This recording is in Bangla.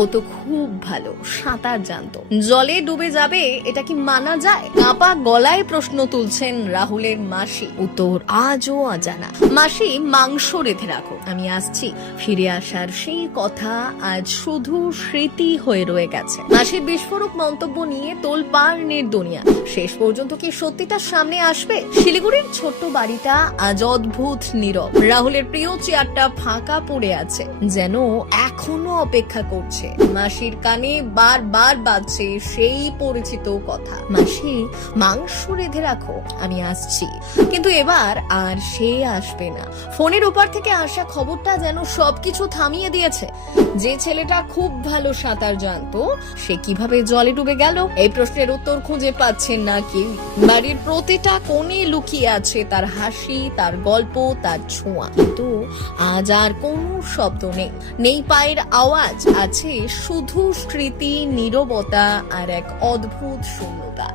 ও তো খুব ভালো সাঁতার জানতো, জলে ডুবে যাবে এটা কি মানা যায়? কাঁপা গলায় প্রশ্ন তুলছেন রাহুলের মাসি। উত্তর আজও অজানা। মাসি, মাংস রেঁধে রাখো, আমি আসছি। ফিরে আসার সেই কথা আজ শুধু স্মৃতি হয়ে রয়ে গেছে। মাসির বিস্ফোরক মন্তব্য নিয়ে তোলপাড় নির্দুনিয়া। শেষ পর্যন্ত কি সত্যিটা সামনে আসবে? শিলিগুড়ির ছোট্ট বাড়িটা আজ অদ্ভুত নীরব। রাহুলের প্রিয় চেয়ারটা ফাঁকা পড়ে আছে, যেন এখনো অপেক্ষা করছে। মাসির কানে বারবার বাজছে সেই পরিচিত কথা, মাসি মাংস রেঁধে রাখো, আমি আসছি। কিন্তু এবার আর সে আসবে না। ফোনের ওপার থেকে আসা খবরটা যেন সবকিছু থামিয়ে দিয়েছে। যে ছেলেটা খুব ভালো সাঁতার জানতো, সে কিভাবে জলে ডুবে গেল? এই প্রশ্নের উত্তর খুঁজে পাচ্ছেন না কেউ। বাড়ির প্রতিটা কোণে লুকিয়ে আছে তার হাসি, তার গল্প, তার ছোঁয়া। কিন্তু আজ আর কোনো শব্দ নেই, নেই পায়ের আওয়াজ, আছে শুধু স্মৃতি, নীরবতা আর এক অদ্ভুত শূন্যতা।